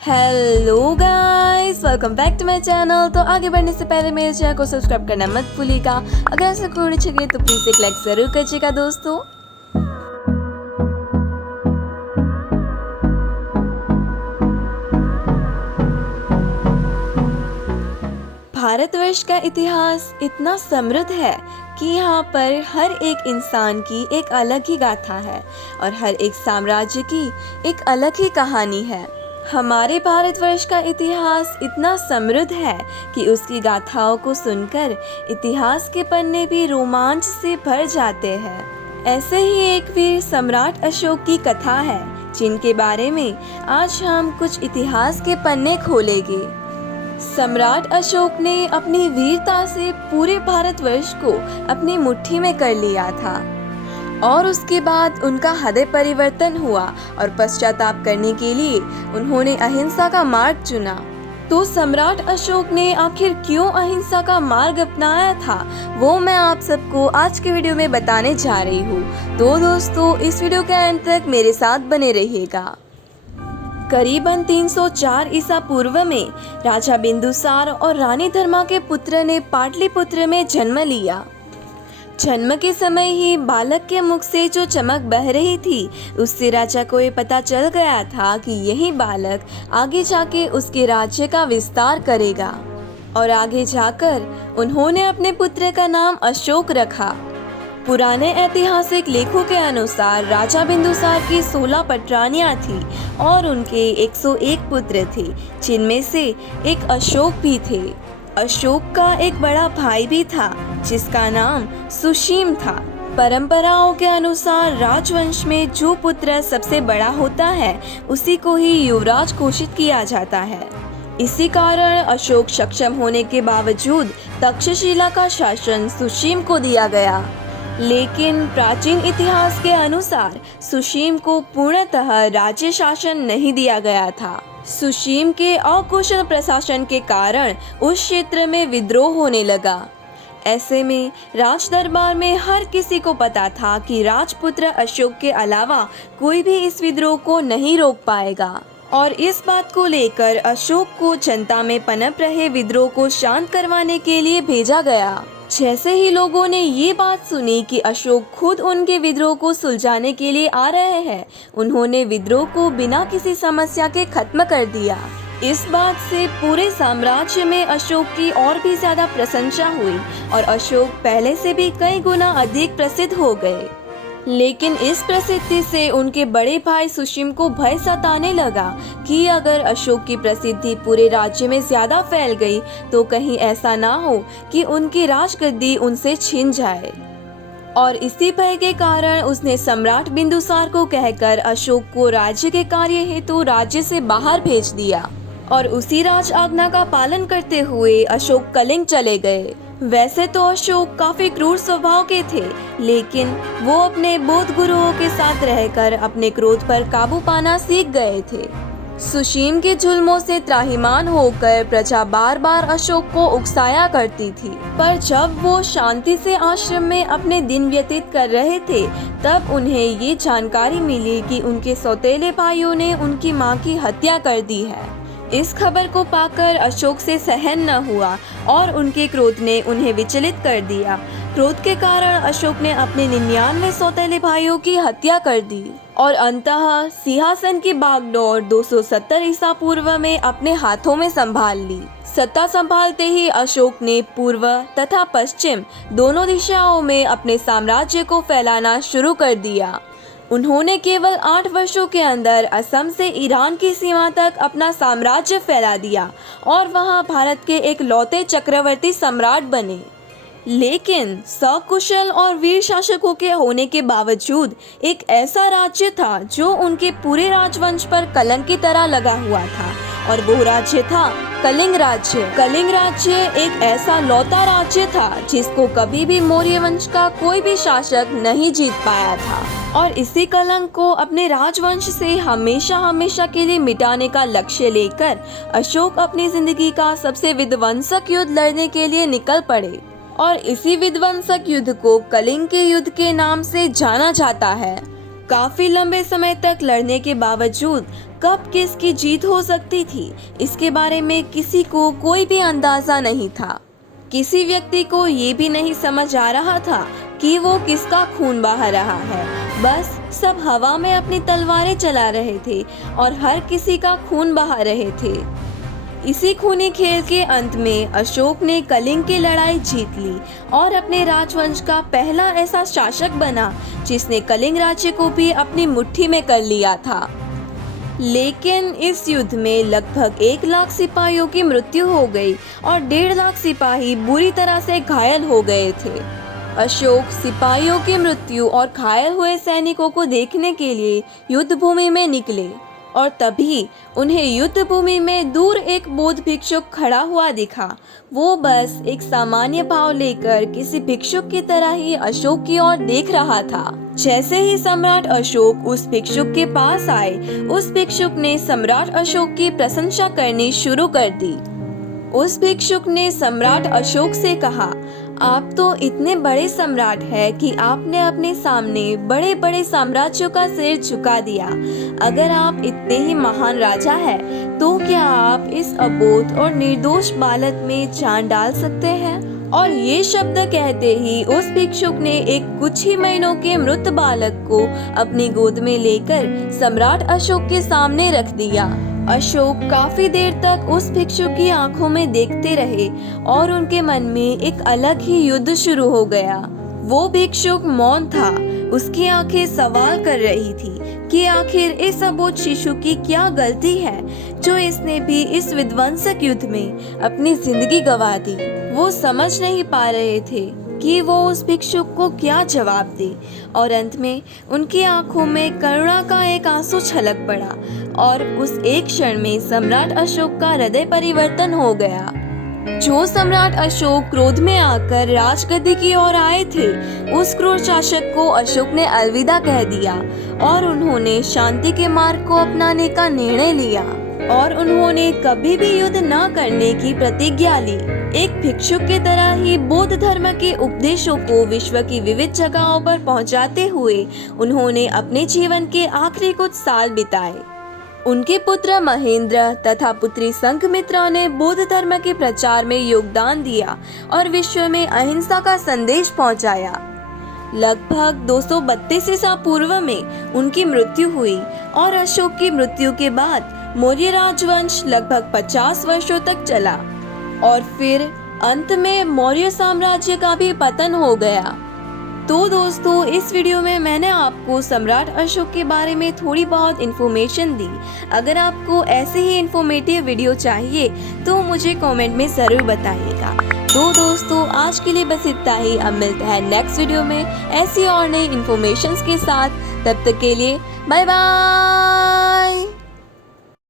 Hello guys, welcome back to my channel. तो आगे बढ़ने से पहले मेरे चैनल को सब्सक्राइब करना मत भूलिएगा। अगर ऐसा कोई अच्छी लगे तो प्लीज़ एक लाइक ज़रूर कीजिएगा दोस्तों। भारतवर्ष का इतिहास इतना समृद्ध है कि यहाँ पर हर एक इंसान की एक अलग ही गाथा है और हर एक साम्राज्य की एक अलग ही कहानी है। हमारे भारतवर्ष का इतिहास इतना समृद्ध है कि उसकी गाथाओं को सुनकर इतिहास के पन्ने भी रोमांच से भर जाते हैं। ऐसे ही एक वीर सम्राट अशोक की कथा है जिनके बारे में आज हम कुछ इतिहास के पन्ने खोलेंगे। सम्राट अशोक ने अपनी वीरता से पूरे भारतवर्ष को अपनी मुट्ठी में कर लिया था और उसके बाद उनका हृदय परिवर्तन हुआ और पश्चाताप करने के लिए उन्होंने अहिंसा का मार्ग चुना। तो सम्राट अशोक ने आखिर क्यों अहिंसा का मार्ग अपनाया था वो मैं आप सबको आज के वीडियो में बताने जा रही हूँ। तो दोस्तों इस वीडियो के अंत तक मेरे साथ बने रहिएगा। करीबन 304 ईसा पूर्व में राजा बिंदुसार और रानी धर्मा के पुत्र ने पाटलिपुत्र में जन्म लिया। जन्म के समय ही बालक के मुख से जो चमक बह रही थी उससे राजा को ये पता चल गया था कि यही बालक आगे जाके उसके राज्य का विस्तार करेगा और आगे जाकर उन्होंने अपने पुत्र का नाम अशोक रखा। पुराने ऐतिहासिक लेखों के अनुसार राजा बिंदुसार की 16 पटरानियां थी और उनके 101 पुत्र थे जिनमें से एक अशोक भी थे। अशोक का एक बड़ा भाई भी था जिसका नाम सुशीम था। परंपराओं के अनुसार राजवंश में जो पुत्र सबसे बड़ा होता है उसी को ही युवराज घोषित किया जाता है। इसी कारण अशोक सक्षम होने के बावजूद तक्षशिला का शासन सुशीम को दिया गया। लेकिन प्राचीन इतिहास के अनुसार सुशीम को पूर्णतः राज्य शासन नहीं दिया गया था। सुशीम के अकुशल प्रशासन के कारण उस क्षेत्र में विद्रोह होने लगा। ऐसे में राज दरबार में हर किसी को पता था कि राजपुत्र अशोक के अलावा कोई भी इस विद्रोह को नहीं रोक पाएगा और इस बात को लेकर अशोक को जनता में पनप रहे विद्रोह को शांत करवाने के लिए भेजा गया। जैसे ही लोगों ने ये बात सुनी कि अशोक खुद उनके विद्रोह को सुलझाने के लिए आ रहे हैं, उन्होंने विद्रोह को बिना किसी समस्या के खत्म कर दिया। इस बात से पूरे साम्राज्य में अशोक की और भी ज्यादा प्रशंसा हुई और अशोक पहले से भी कई गुना अधिक प्रसिद्ध हो गए। लेकिन इस प्रसिद्धि से उनके बड़े भाई सुशीम को भय सताने लगा कि अगर अशोक की प्रसिद्धि पूरे राज्य में ज्यादा फैल गई तो कहीं ऐसा ना हो कि उनकी राजगद्दी उनसे छिन जाए। और इसी भय के कारण उसने सम्राट बिंदुसार को कहकर अशोक को राज्य के कार्य हेतु राज्य से बाहर भेज दिया और उसी राज आज्ञा का पालन करते हुए अशोक कलिंग चले गए। वैसे तो अशोक काफी क्रूर स्वभाव के थे, लेकिन वो अपने बौद्ध गुरुओं के साथ रहकर अपने क्रोध पर काबू पाना सीख गए थे। सुशीम के जुल्मों से त्राहिमाम होकर प्रजा बार बार अशोक को उकसाया करती थी, पर जब वो शांति से आश्रम में अपने दिन व्यतीत कर रहे थे तब उन्हें ये जानकारी मिली कि उनके सौतेले भाइयों ने उनकी मां की हत्या कर दी है। इस खबर को पाकर अशोक से सहन न हुआ और उनके क्रोध ने उन्हें विचलित कर दिया। क्रोध के कारण अशोक ने अपने 99 सौतेले भाइयों की हत्या कर दी और अंततः सिंहासन की बागडोर 270 ईसा पूर्व में अपने हाथों में संभाल ली। सत्ता संभालते ही अशोक ने पूर्व तथा पश्चिम दोनों दिशाओं में अपने साम्राज्य को फैलाना शुरू कर दिया। उन्होंने केवल 8 वर्षों के अंदर असम से ईरान की सीमा तक अपना साम्राज्य फैला दिया और वहां भारत के एक लौते चक्रवर्ती सम्राट बने। लेकिन सकुशल और वीर शासकों के होने के बावजूद एक ऐसा राज्य था जो उनके पूरे राजवंश पर कलंक की तरह लगा हुआ था और वो राज्य था कलिंग राज्य। कलिंग राज्य एक ऐसा लौता राज्य था जिसको कभी भी मौर्य वंश का कोई भी शासक नहीं जीत पाया था और इसी कलंक को अपने राजवंश से हमेशा हमेशा के लिए मिटाने का लक्ष्य लेकर अशोक अपनी जिंदगी का सबसे विध्वंसक युद्ध लड़ने के लिए निकल पड़े और इसी विध्वंसक युद्ध को कलिंग के युद्ध के नाम से जाना जाता है। काफी लंबे समय तक लड़ने के बावजूद कब किसकी जीत हो सकती थी, इसके बारे में किसी को कोई भी अंदाजा नहीं था। किसी व्यक्ति को ये भी नहीं समझ आ रहा था कि वो किसका खून बहा रहा है। बस सब हवा में अपनी तलवारें चला रहे थे और हर किसी का खून बहा रहे थे। इसी खूनी खेल के अंत में अशोक ने कलिंग की लड़ाई जीत ली और अपने राजवंश का पहला ऐसा शासक बना जिसने कलिंग राज्य को भी अपनी मुट्ठी में कर लिया था। लेकिन इस युद्ध में लगभग 1 लाख सिपाहियों की मृत्यु हो गई और 1.5 लाख सिपाही बुरी तरह से घायल हो गए थे। अशोक सिपाहियों की मृत्यु और घायल हुए सैनिकों को देखने के लिए युद्ध भूमि में निकले और तभी उन्हें युद्ध भूमि में दूर एक बौद्ध भिक्षुक खड़ा हुआ दिखा। वो बस एक सामान्य भाव लेकर किसी भिक्षुक की तरह ही अशोक की ओर देख रहा था। जैसे ही सम्राट अशोक उस भिक्षुक के पास आए, उस भिक्षुक ने सम्राट अशोक की प्रशंसा करनी शुरू कर दी। उस भिक्षुक ने सम्राट अशोक से कहा, आप तो इतने बड़े सम्राट हैं कि आपने अपने सामने बड़े बड़े साम्राज्यों का सिर झुका दिया। अगर आप इतने ही महान राजा हैं, तो क्या आप इस अबोध और निर्दोष बालक में जान डाल सकते हैं? और ये शब्द कहते ही उस भिक्षुक ने एक कुछ ही महीनों के मृत बालक को अपनी गोद में लेकर सम्राट अशोक के सामने रख दिया। अशोक काफी देर तक उस भिक्षुक की आंखों में देखते रहे और उनके मन में एक अलग ही युद्ध शुरू हो गया। वो भिक्षुक मौन था। उसकी आंखें सवाल कर रही थी कि आखिर इस अबोध शिशु की क्या गलती है जो इसने भी इस विध्वंसक युद्ध में अपनी जिंदगी गंवा दी। वो समझ नहीं पा रहे थे कि वो उस भिक्षुक को क्या जवाब दे और अंत में उनकी आंखों में करुणा का एक आंसू छलक पड़ा और उस एक क्षण में सम्राट अशोक का हृदय परिवर्तन हो गया। जो सम्राट अशोक क्रोध में आकर राजगद्दी की ओर आए थे, उस क्रूर शासक को अशोक ने अलविदा कह दिया और उन्होंने शांति के मार्ग को अपनाने का निर्णय लिया और उन्होंने कभी भी युद्ध न करने की प्रतिज्ञा ली। एक भिक्षुक की तरह ही बौद्ध धर्म के उपदेशों को विश्व की विविध जगहों पर पहुंचाते हुए उन्होंने अपने जीवन के आखिरी कुछ साल बिताए। उनके पुत्र महेंद्र तथा पुत्री संघमित्रा ने बौद्ध धर्म के प्रचार में योगदान दिया और विश्व में अहिंसा का संदेश पहुंचाया। लगभग 232 ईसा पूर्व में उनकी मृत्यु हुई और अशोक की मृत्यु के बाद मौर्य राजवंश लगभग 50 वर्षों तक चला और फिर अंत में मौर्य साम्राज्य का भी पतन हो गया। तो दोस्तों, इस वीडियो में मैंने आपको सम्राट अशोक के बारे में थोड़ी बहुत इन्फॉर्मेशन दी। अगर आपको ऐसे ही इन्फॉर्मेटिव वीडियो चाहिए तो मुझे कमेंट में ज़रूर बताइएगा। तो दोस्तों, आज के लिए बस इतना ही। अब मिलते हैं नेक्स्ट वीडियो में ऐसी और नई इन्फॉर्मेशंस के साथ। तब तक के लिए बाय बाय।